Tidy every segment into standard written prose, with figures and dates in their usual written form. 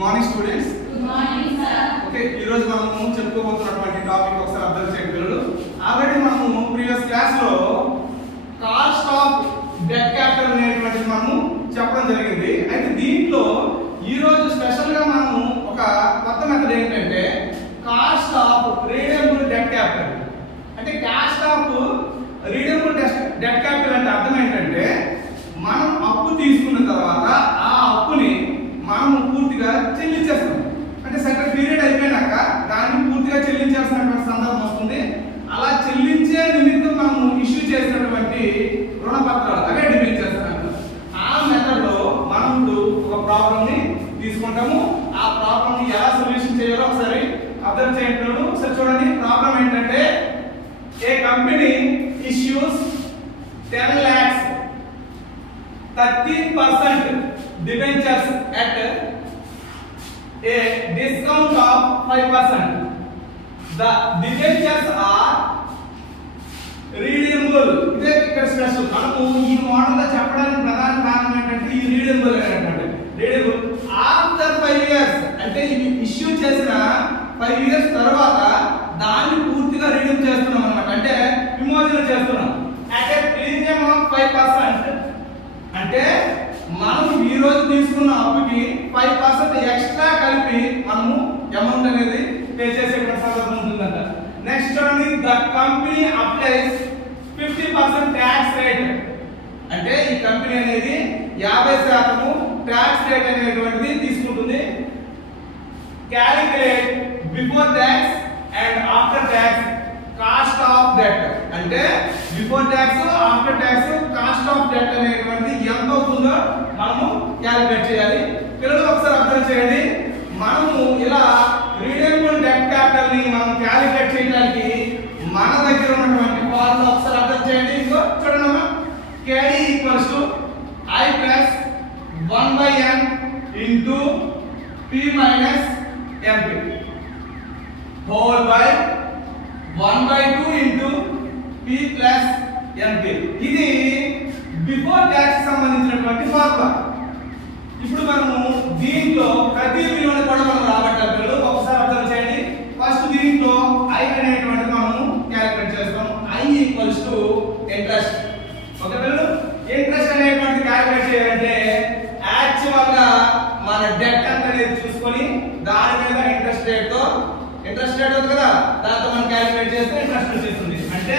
Morning students. Good morning sir. Okay, ఈ రోజు మనము చెప్పుకోబోతున్నటువంటి టాపిక్ ఒకసారి అర్థం చేయండి పిల్లలు. ఆల్రెడీ మనము ప్రీవియస్ క్లాస్ లో కాస్ట్ ఆఫ్ డెట్ క్యాపిటల్ అనేటువంటిది మనము చెప్పడం జరిగింది. అయితే దీంట్లో ఈ రోజు స్పెషల్ గా మనము ఒక కొత్త మెథడ్ ఏంటంటే cost of redeemable debt capital. అంటే cost of redeemable debt capital అంటే అర్థం ఏంటంటే మనం అప్పు తీసుకున్న తర్వాత ఆ అప్పుని మనం పూర్తిగా చెల్లించేస్తాం. అంటే సర్టెన్ పీరియడ్ అయిపోయినాక దాన్ని పూర్తిగా చెల్లించాల్సినటువంటి సందర్భం వస్తుంది. అలా చెల్లించే నిమిత్తం మనం ఇష్యూ చేసినటువంటి రుణపత్రాలు అవే డిబెంచర్స్ అంటారు. ఆ మెథడ్ లో మనం ఇప్పుడు ఒక ప్రాబ్లం ని తీసుకుంటాము. ఆ ప్రాబ్లం ని ఎలా సొల్యూషన్ చేయాలో ఒకసారి అబ్జర్వ్ చేయండి. ఒకసారి చూడండి. ప్రాబ్లం ఏంటంటే ఏ company issues 10 lakhs 13% debentures at a discount of 5%. The debentures are redeemable. ఇదే ఇక్కడ స్పెషల్. మనము ఈ మోడల్ లో చెప్పడానికి ప్రధాన కారణం ఏంటంటే ఈ రీడబుల్ అనేటువంటి రీడబుల్ ఆఫ్టర్ 5 years అంటే ఇది ఇష్యూ చేసిన 5 years తర్వాత దాన్ని పూర్తిగా రీడీమ్ చేస్తున్నాం అన్నమాట. అంటే విమోచన చేస్తున్నాం at a premium of 5%. అంటే మనం ఈ రోజు తీసుకున్న అప్పుకి 5% ఎక్స్ట్రా కలిపి మనము అమౌంట్ అనేది పే చేసేటువంటి సందర్భం ఉంటుందంట. నెక్స్ట్ చూడండి. The company applies 50% tax rate. అంటే ఈ కంపెనీ అనేది 50% ట్యాక్స్ రేట్ అనేటువంటిది తీసుకుంటుంది. Calculate before tax and after tax cost of debt. అంటే before tax after tax cost of debt అనేటువంటిది ఎంత అవుతుందో మనము క్యాలిక్యులేట్ చేయాలి. పిల్లలు ఒకసారి అర్థం చేయండి. మనము ఇలా రీడబుల్ డెట్ క్యాపిటల్ ని మనం క్యాలిక్యులేట్ చేయడానికి మన దగ్గర ఉన్నటువంటి ఫార్ములా ఒకసారి అర్థం చేయండి. ఇదిగో చూడండి అమ్మా. KD equals to I plus 1/n into P minus MP whole by 1/2 into P plus MP. ఇది బిఫోర్ ట్యాక్స్ సంబంధించినటువంటి ఫార్ములా. ఇప్పుడు మనము దీంట్లో ప్రతి విలువను కూడా మనం రాబట్టాలి పిల్లలు. ఒకసారి అర్థం చేయండి. ఫస్ట్ దీంట్లో I అనేటువంటిది మనము క్యాలిక్యులేట్ చేస్తాం. I equals to interest. Okay పిల్లలు, ఇంట్రెస్ట్ అనేటువంటిది క్యాలిక్యులేట్ చేయాలంటే యాక్చువల్ గా మన డెట్ అనేది చూసుకొని దాని మీద ఇంట్రెస్ట్ రేట్ ఉంది కదా, దాంతో మనం క్యాలిక్యులేట్ చేస్తే ఇంట్రెస్ట్ వచ్చేస్తుంది. అంటే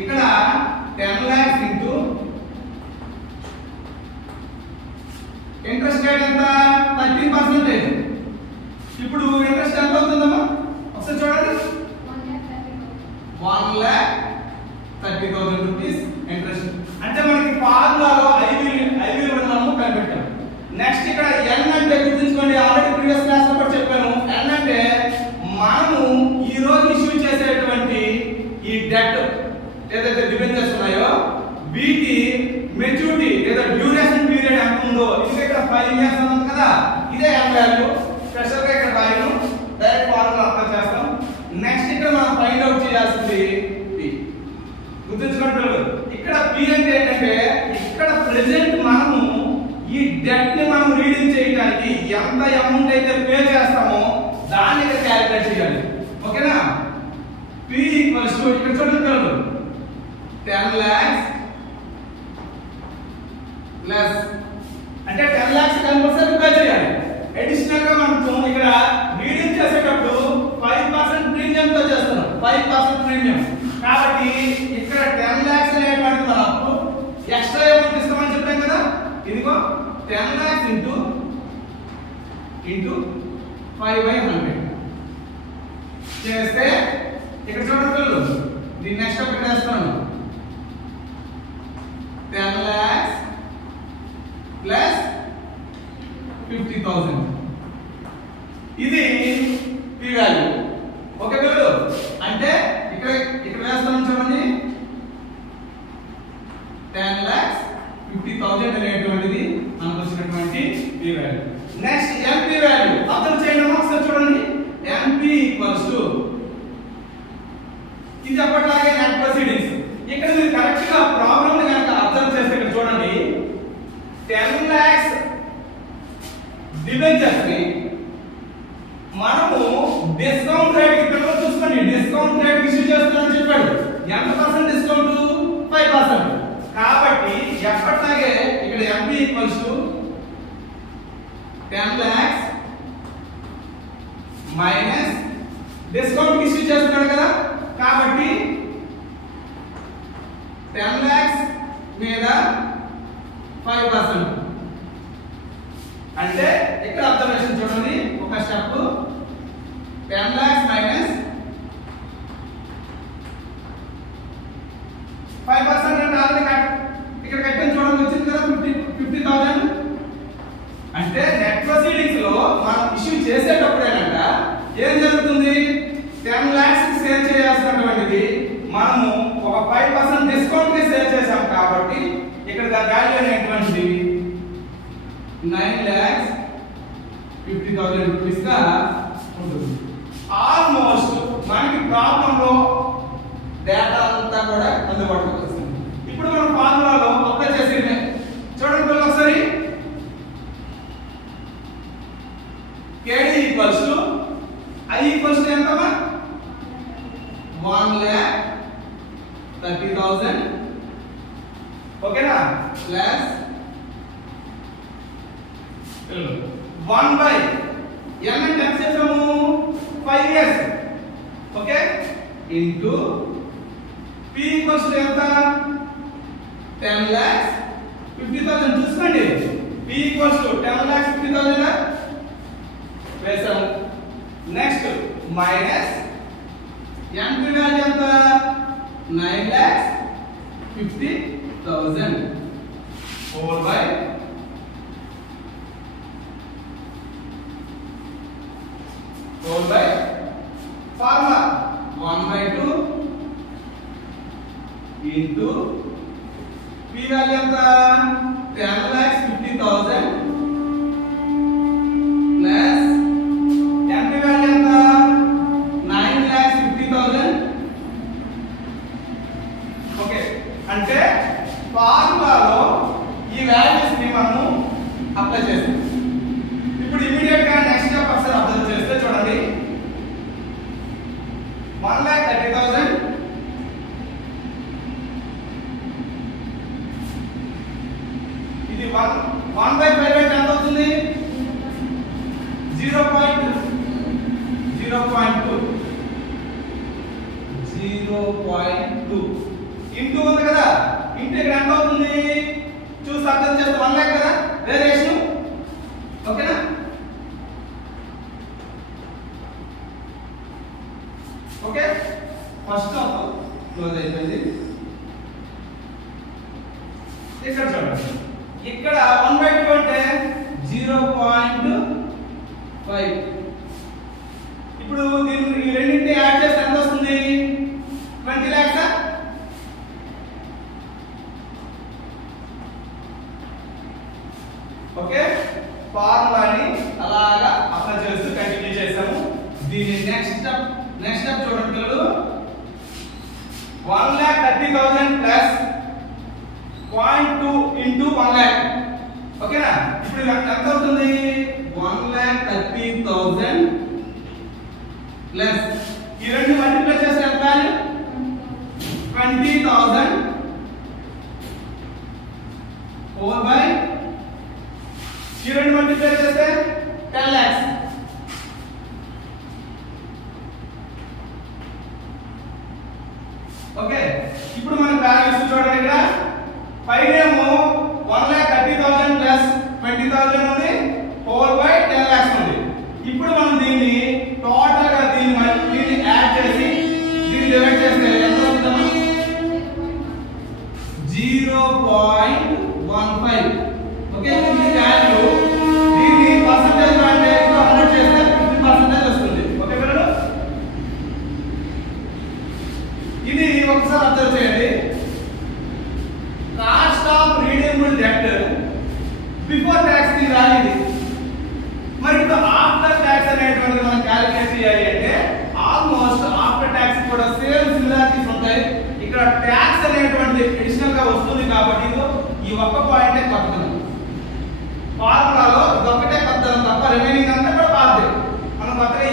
ఇక్కడ 10 lakhs ఇంటూ ఇంట్రెస్ట్ రేట్ ఎంత 13%. ఇప్పుడు ఇంట్రెస్ట్ ఎంత అవుతుందమ్మా ఒకసారి చూడండి. 1,30,000 రూపీస్ ఇంట్రెస్ట్. అంటే మనకి ఫార్ములాలో I విలువను మనం కనిపెట్టాం. నెక్స్ట్ ఇక్కడ n అంటే గుర్తుంచుకోండి. ఆల్రెడీ ప్రీవియస్ క్లాస్ లో కూడా చెప్పాను. n అంటే మనము ఈ రోజు ఇష్యూ చేసేటువంటి ఈ డెట్ ఏదైతే డిబెంచర్స్ ఉన్నాయో వీటి మెచ్యూరిటీ లేదా డ్యూరేషన్ పీరియడ్ ఎంత ఉందో, ఇక్కడ 5 years ఉంది కదా, ఇదే n వాల్యూ. స్పెషల్ గా ఇక్కడ రాయను, డైరెక్ట్ ఫార్ములా అప్లై చేస్తాం. నెక్స్ట్ ఇక్కడ మనం ఫైండ్ అవుట్ చేయాల్సింది p. గుర్తుంచుకోండి. ఇక్కడ p అంటే ఏంటంటే ఇక్కడ ప్రెజెంట్ మనము ఈ డెట్ ని మనం రీడింగ్ చేయడానికి ఎంత అమౌంట్ అయితే పే చేస్తామో దాన్ని ఇక్కడ క్యాలిక్యులేట్ చేయాలి. ఓకేనా. p ఈక్వల్స్ టు ఇక్కడ చూడండి 10 lakhs ప్లస్ అంటే 10 lakhs కంపల్సరీ పే చేయాలి. అడిషనల్ గా మనం ఇక్కడ రీడింగ్ చేసేటప్పుడు 5% ప్రీమియం తో చేస్తున్నాం. 5% ప్రీమియం కాబట్టి ఇక్కడ 10 lakhs అనేటువంటి మనకు ఎక్స్ట్రా అమౌంట్ ఇస్తామని చెప్పాం కదా. ఇదిగో 10 lakhs ఇంటూ 5/100 చేస్తే ఇక్కడ చూడండి. దీని నెక్స్ట్ ఒకటి వేస్తాను. 10 lakhs ప్లస్ 50,000. ఇది p వాల్యూ. ఓకే పిల్లలు, అంటే ఇక్కడ వేస్తాను చూడండి. 10 lakhs 50,000 అనేటువంటిది మనకు వచ్చినటువంటి p value. Next MP value అర్థం చేయండి ఒకసారి చూడండి. MP ఈక్వల్స్ టు ఇది అప్పట్లాగే నెట్ ప్రొసీడింగ్స్. ఇక్కడ మీరు కరెక్ట్ గా ప్రాబ్లం ని కనుక అర్థం చేస్తే ఇక్కడ చూడండి. 10 lakhs డిబెంచర్స్ ని మనము డిస్కౌంట్ రేట్ ఇక్కడ చూసుకోండి, డిస్కౌంట్ రేట్ ఇష్యూ చేస్తానని చెప్పాడు. ఎంత పర్సెంట్ డిస్కౌంట్? 5%. కాబట్టి ఎప్పటిలాగే ఇక్కడ MP equals to 10 lakhs minus discount issue చేస్తున్నాడు కదా, కాబట్టి 10 lakhs మీద 5%. అంటే ఇక్కడ అబ్జర్వేషన్ చూడండి, ఒక స్టెప్ 10 lakhs మైనస్ 5% అంటే ఆల్రెడీ ఇక్కడ కట్టిన చూడండి వచ్చింది కదా 50,000. అంటే నెట్ ప్రొసీడింగ్స్ లో మనం ఇష్యూ చేసేటప్పుడేనంట ఏం జరుగుతుంది, 10 lakhs కి సేల్ చేయాల్సినటువంటిది మనము ఒక 5% డిస్కౌంట్ కి సేల్ చేసాం కాబట్టి ఇక్కడ దాని వాల్యూ అనేటువంటిది 9,50,000 రూపీస్ గా ఉంటుంది. ఆల్మోస్ట్ మనకి ప్రాబ్లం లో డేటా అంతా కూడా అందుబాటులోకి వస్తుంది. ఇప్పుడు మనం ఫార్ములాలో అప్లై చేసేది చూడండి పిల్లలు ఒకసారి. KD equals to I equals to ఎంతమా 1,30,000 ఓకేనా, ప్లస్ 1 బై n అంటే ఎంత చేసాము 5 years okay, into P equals to ఎంత 10,50,000 చూసుకోండి. P ఈక్వల్స్ టు 10,50,000 వేసాము. నెక్స్ట్ మైనస్ ఎంత వాల్యూ ఎంత 9,50,000 4 by formula 1/2 into P value ఎంత 10,50,000 ప్లస్ MP వాల్యూ ఎంత 9,50,000 ఓకే. అంటే ఫార్ములాలో ఈ వాల్యూస్ ని మనము అప్లై చేస్తాం. ఇప్పుడు ఇమిడియట్ గా నెక్స్ట్ స్టెప్ ఒకసారి అబ్జర్వ్ చేస్తే చూడండి 1,30,000 ఇది 1/5 అంటే ఎంత అవుతుంది 0.2 ఇంటూ ఉంది కదా, ఇంటూ ఇక్కడ ఎంత అవుతుంది చూసి అర్థం చేస్తే 1 lakh కదా వేరియేషన్ ఓకేనా. ఓకే ఫస్ట్ హాఫ్ క్లోజ్ అయిపోయింది. ఇక్కడ చూడండి, ఇక్కడ 1/2 అంటే 0.5. ఇప్పుడు దీన్ని ఈ రెండింటిని యాడ్ చేస్తే ఎంత వస్తుంది 20 lakhs. ఓకే ఫార్ములాని అలాగా అప్లై చేస్తూ కంటిన్యూ చేసాము. దీని నెక్స్ట్ స్టెప్ చూడండి పిల్లలు 1,30,000 ప్లస్ 0.2 ఇంటూ 1 lakh ఓకేనా. ఇప్పుడు ఎంత అవుతుంది 1,30,000 ప్లస్ ఈ రెండు మల్టిప్లై చేస్తే ఎంత వాల్యూ 20,000 4 by ఈ రెండు మల్టిప్లై చేస్తే 10 lakhs ఓకే. ఇప్పుడు మన వాల్యూస్ చూడండి, ఇక్కడ పైనేమో 1,30,000 ప్లస్ 20,000 ఉంది 4 by 10 lakhs ఉంది. ఇప్పుడు మనం దీన్ని టోటల్ గా దీన్ని యాడ్ చేసి దీన్ని డివైడ్ చేస్తే ఎంత వస్తుందమ్మా 0.15 ఓకే. ఈ వాల్యూ దీన్ని పర్సెంటేజ్ అంటే 100 చేస్తే 50% వస్తుంది ఓకే పిల్లలు. ఇది ఒకసారి అబ్జర్వ్ చేయండి, cost of redeemable debt before tax the value ఇది. మరి ఇప్పుడు ఆఫ్టర్ ట్యాక్స్ అనేటువంటిది మనం క్యాలిక్యులేట్ చేయాలి అంటే ఆల్మోస్ట్ ఆఫ్టర్ ట్యాక్స్ కూడా సేమ్ సిమిలారిటీస్ ఉంటాయి. ఇక్కడ ట్యాక్స్ అనేటువంటిది అడిషనల్ గా వస్తుంది కాబట్టి ఈ ఒక్క పాయింటే కొత్తదనం. ఫార్ములాలో ఇదొక్కటే కొత్తదనం తప్ప రిమైనింగ్ అంతా కూడా పాతదే. మనం కొత్తగా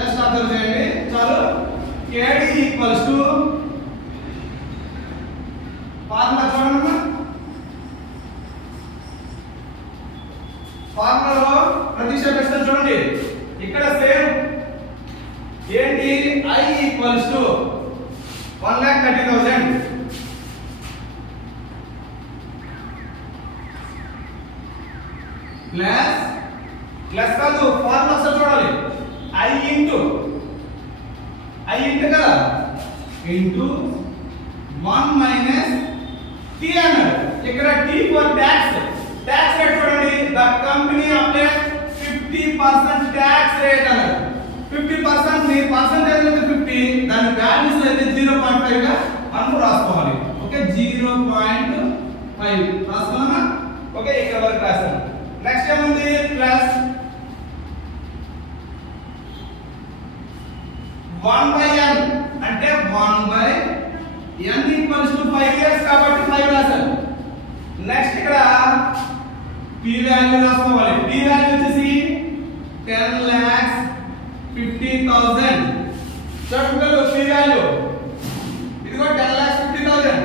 జస్ట్ అబ్జర్వ్ చేయండి చాలు. KD ఈక్వల్స్ టు ఫార్ములా చూడండి. ఫార్ములాలో ప్రతిక్షేపిస్తాను చూడండి. ఇక్కడ సేమ్ ఏంటి I ఈక్వల్స్ టు 1,30,000 ప్లస్ కాదు ఫార్ములా ఒకసారి చూడాలి. I ఇంటూ కదా ఇంటూ 1 మైనస్ T అన్నాడు. ఇక్కడ T ఫర్ ట్యాక్స్ రేట్ చూడండి. The company apply 50% tax rate అన్నాడు. 50% ని పర్సెంటేజ్ అయితే 50, దాని వాల్యూస్ అయితే 0.5 గా మనం రాసుకోవాలి. ఓకే 0.5 రాసుకున్నామా? ఓకే ఇక్కడ వరకు రాసాం. నెక్స్ట్ ఏముంది ప్లస్ 1/n అంటే 1/n ఈక్వల్స్ టు 5 ఇయర్స్ కాబట్టి 5 రాసాను. నెక్స్ట్ ఇక్కడ p వాల్యూ రాసుకోవాలి. p వాల్యూ వచ్చేసి 10,50,000. చూడండి p వాల్యూ ఇదిగో 10,50,000.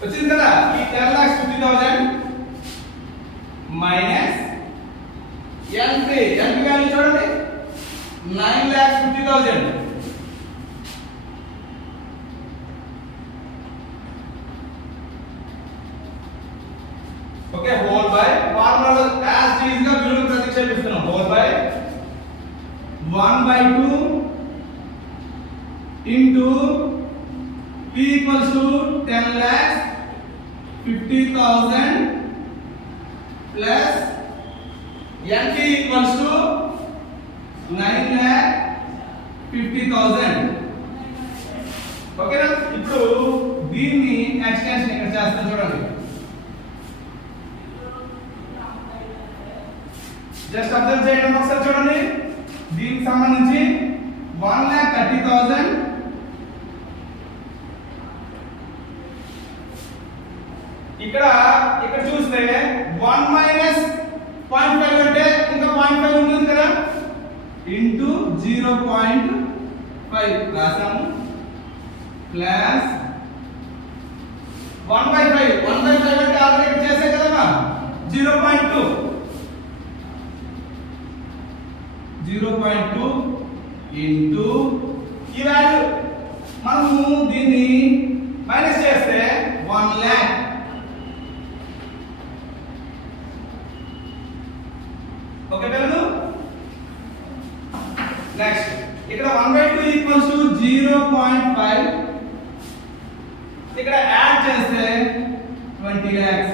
వచ్చింది కదా. ఈ 10,50,000 మైనస్ NP వాల్యూ చూడండి 9,50,000. Okay whole by formula as it is గా విలువను ప్రతిక్షేపిస్తున్నాం. Whole by 1/2 into p equals to 10,50,000 plus NP equals to 9,50,000. ఓకేనా? ఇప్పుడు దీన్ని ఎక్స్టెన్షన్ ఇక్కడ చేస్తాను చూడండి. జస్ట్ అబ్జర్వ్ చేయండి ఒకసారి చూడండి. దీనికి సంబంధించి 1,30,000 ఇక్కడ చూస్తే 1 మైనస్ 0.5 అంటే ఇంకా 0.5 ఉంటుంది కదా ఇంటూ 0.5 రాసాము ప్లస్ 1/5 అంటే ఆల్రెడీ చేసే కదమ్మా 0.2 ఇంటూ ఈ వాల్యూ మనము దీన్ని మైనస్ చేస్తే 1 lakh. ఓకే పిల్లలు నెక్స్ట్ ఇక్కడ 1/2 ఈక్వల్స్ టు 0.5. ఇక్కడ యాడ్ చేస్తే 20 lakhs.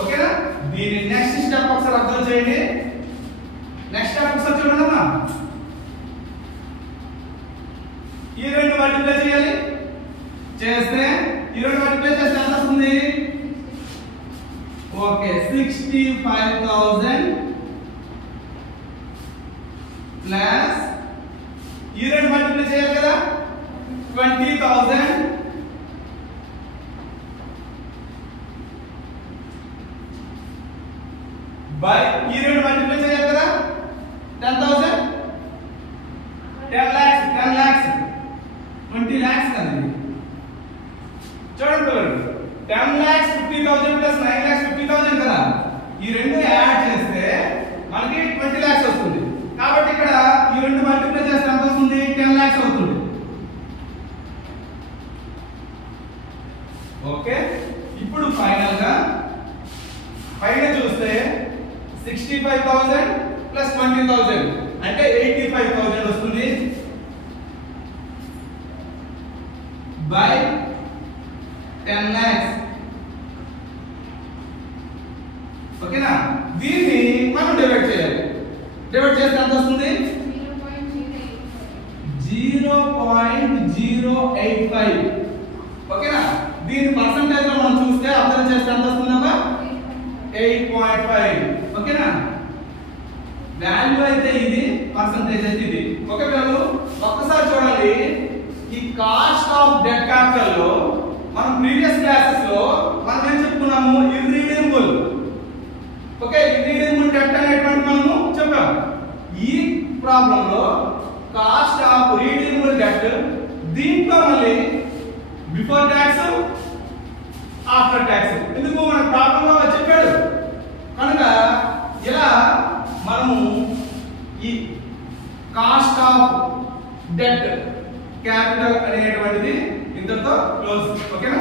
ఓకేనా? దీని నెక్స్ట్ స్టెప్ ఒకసారి అబ్జర్వ్ చేయండి. నెక్స్ట్ స్టెప్ ఒకసారి చూడండి అమ్మా. ఈ రెండు మల్టిప్లై చేయాలి. చేస్తే ఈ రెండు మల్టిప్లై చేస్తే ఎంత వస్తుంది? ఓకే 65,000 ప్లస్ ఈ రెండు మల్టిప్లై చేయాలి కదా 20,000 బై ఈ రెండు మల్టిప్లై చేయాలి కదా 10,000 10 lakhs 20 lakhs కదా. చూడండి 10,50,000 ప్లస్ 9,50,000 కదా. ఈ రెండు యాడ్ చేస్తే మనకి 20 lakhs వస్తుంది. కాబట్టి ఇక్కడ ఈ రెండు మల్టిప్లై చేస్తే ఎంత వస్తుంది? 10 lakhs అవుతుంది. ఓకే ఇప్పుడు ఫైనల్ గా పైన చూస్తే 65,000 ప్లస్ 20,000 అంటే 85,000 వస్తుంది బై 10 lakhs. ఓకేనా? దీన్ని మనం డివైడ్ చేయాలి. డివైడ్ చేస్తే ఎంత వస్తుంది? 0.085. ఓకేనా? దీని పర్సంటేజ్ లో మనం చూస్తే అబ్జర్వ్ చేస్తే ఎంత వస్తుందమ్మా? 8.5. ఓకేనా? వాల్యూ అయితే ఇది, పర్సంటేజ్ అయితే ఇది. ఓకే పిల్లలు ఒక్కసారి చూడండి. ఈ కాస్ట్ ఆఫ్ డెట్ క్యాపిటల్ లో మనం ప్రీవియస్ క్లాసెస్ లో మనం ఏం చెప్పుకున్నాము, ఇర్రీడేబుల్. ఓకే, ఇర్రీడేబుల్ డెట్ అనేటువంటి మనము చెప్పాం. ఈ ప్రాబ్లం లో కాస్ట్ ఆఫ్ రీడేబుల్ డెట్, దీంట్లో మళ్ళీ బిఫోర్ ట్యాక్స్ ఆఫ్టర్ ట్యాక్స్, ఎందుకు మన ప్రాబ్లం లో చెప్పాడు కనుక ఇలా మనము ఈ కాస్ట్ ఆఫ్ డెట్ క్యాపిటల్ అనేటువంటిది ఇంతటితో క్లోజ్. ఓకేనా?